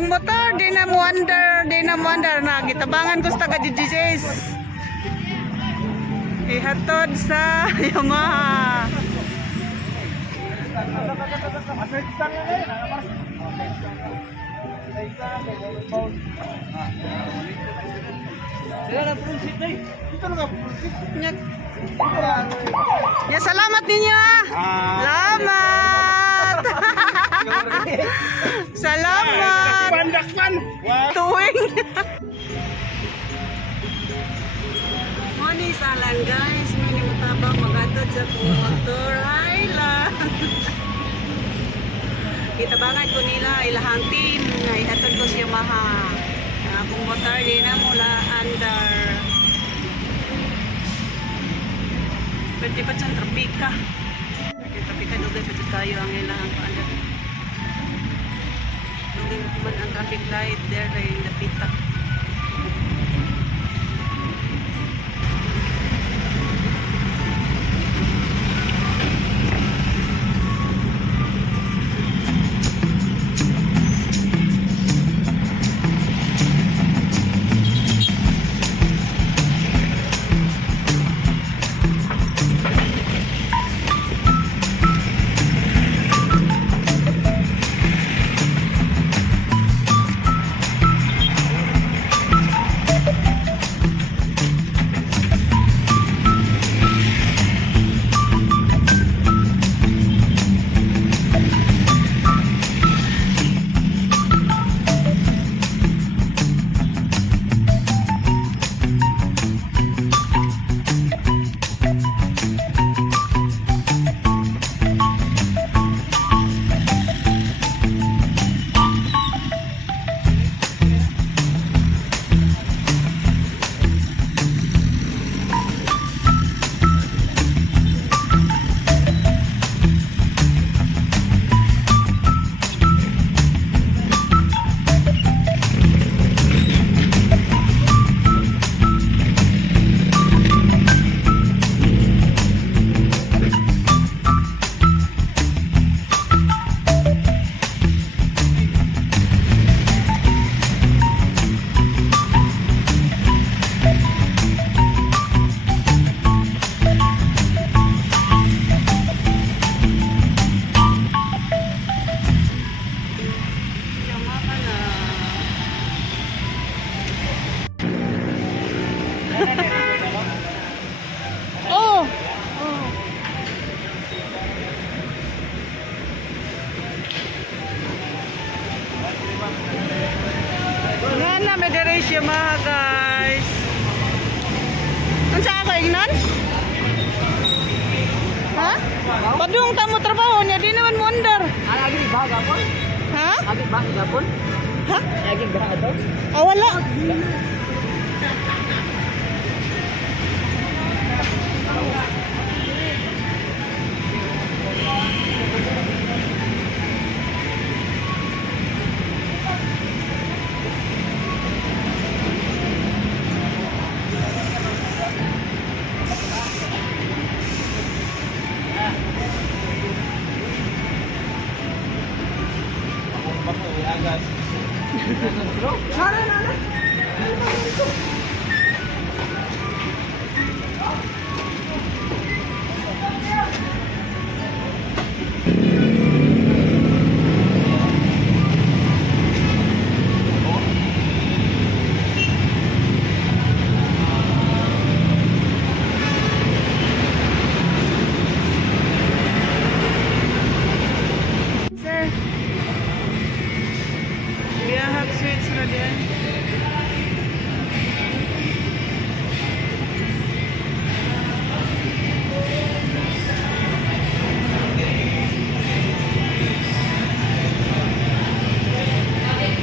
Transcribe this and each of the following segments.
akong motor, di na mo under na gitabangan ko sa taga DJs. Ihatod sa Yamaha. Ya, salamat ninyo. Salamat. Salamat. Pandakman. Tuwing. Money salan guys, mini mutabang magatod sa kong motor. Hi lang. Kitabangan ko nila ilahang team na ihatod ko sa Yamaha. Akong motor din na mula under. Pwede pa dyan trapika. Trapika dugay pwede kayo ang ilang under. Dugay man ang traffic light there in the pita. Oh. Nga na may dere siya mga guys. Ang saan ka ignan? Ha? Padung tamo trabaho niya, di naman mo under. Agi ba gapon? Ha? Agi ba gapon? Ha? Agi ba ato? Ah, wala.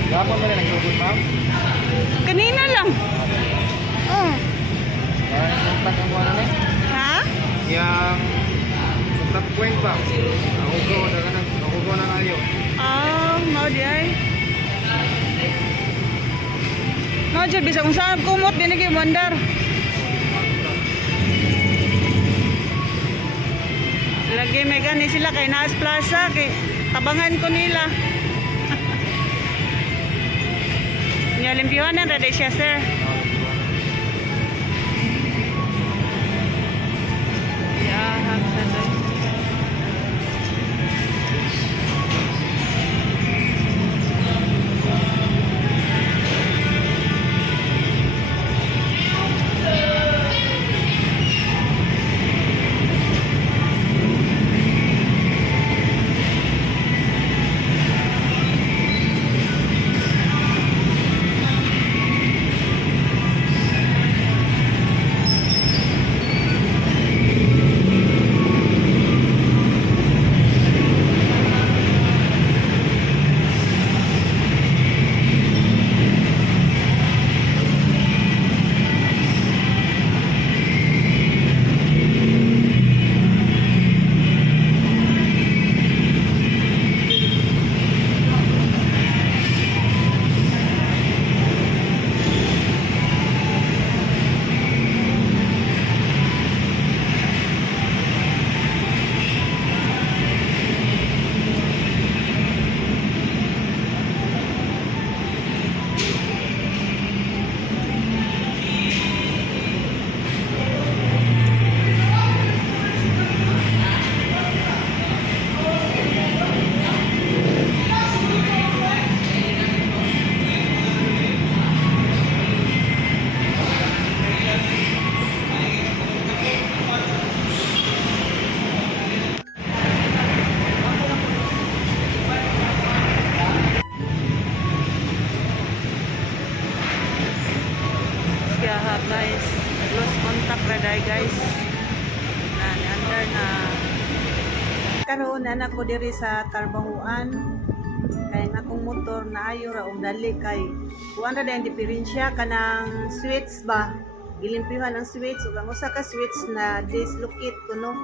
Gapon ba rin nagsugod, ma'am? Kanina lang. Oh. Yung ang mga na Ha? Yang sa kwenta. Ako na kayo. Mau di ay. No, jud bisa kung saan kumot din lagi mandar. Lagi may gani sila kay Naas Plaza kay tabangan ko nila. Nya limpihan na ready siya, sir. Yahak sa doon. Yahak guys. Lost contact raday guys. Na under na karon anak ko diri sa Tarbahuan. Kay akong motor na ayo ra og dali kay kuan ra ang diferensya kanang switch ba. Gilimpihan ang switch ug ang usa ka switch na dislocate kuno.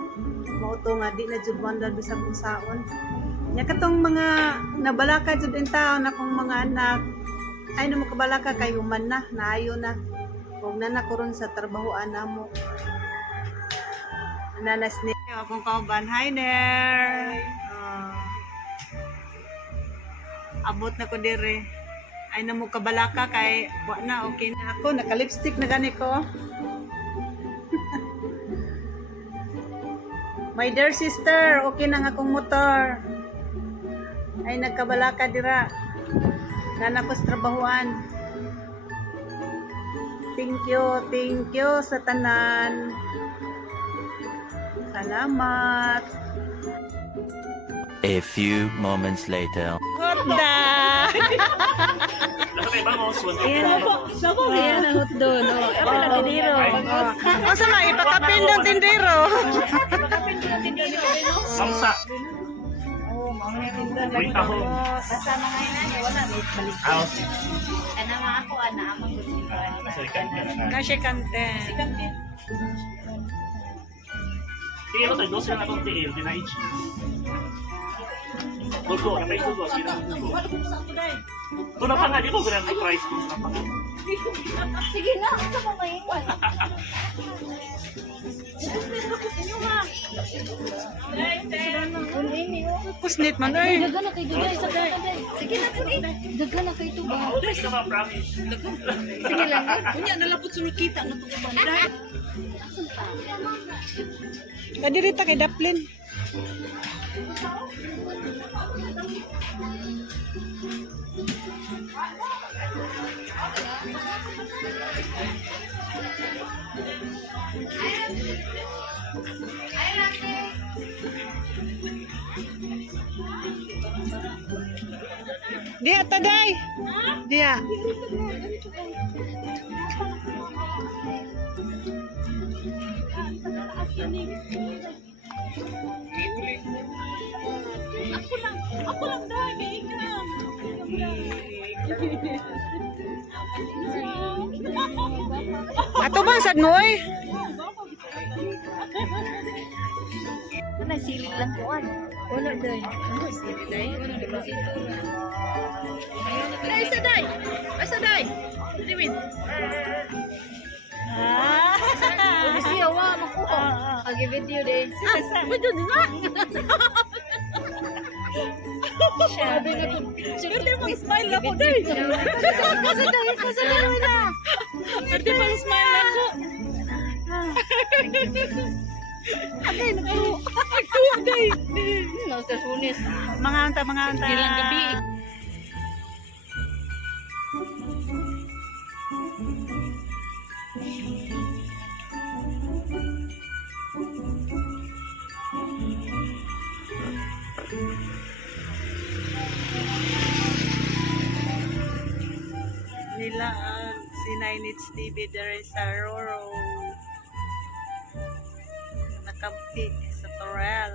Mao to nga di na jud wandal bisag kung saon. Nya katong mga nabalaka jud in taon akong mga anak ay na makabalaka kay human na naayo na. Huwag na nakuron sa trabahoan na mo. Nanas ni akong kauban. Hi there! Abot na ko dire. Ay na mo kabalaka kay wa na okay na ako. Naka-lipstick na gani ko. My dear sister, okay na nga akong motor. Ay nagkabalaka dira. Nana ko sa trabahoan. Thank you sa tanan. Salamat. A few moments later. Hotda! Ayan ang hotdog. Ako lang tindiro. O sa mga ipakapin ng tindero. Samsa. Wait ako. Kasama nga yun, wala. May balik. Out. Ano nga ako, amang gusto ko. Kasi kante. Tiil tayo, dos lang akong tiil. Dinaich. Gugo, may gugo. Sino ang gugo? Ito na pa nga, di ko grand price kung sa pang. Sige na, ako mo maiwan. Kusnit man ay. Daga na kay Duday sa Duday. Sige na, Duday. Daga na kay Tuba. Yes na mga promise. Sige lang. Kunya nalapot sa kita ng tukuban. Kadirita kay Daplin. Dia taday. Dia. Ako lang dahil. Ato ba sad mo oy? Ano, sili lang ko. Wala day. Ano, sili day? Wala deposito. Ay, isa day! Isa day! Liwin. Kasi awa, makuha. Agi video day. Video din na! Siya. Pwede pang smile ako, day. Pwede pang smile ako. Agtuwa, day. No, sa sunis. Mga anta. Ilang gabi. Nilaan si Ninits TV there sa Roro. Nakampik sa Torel.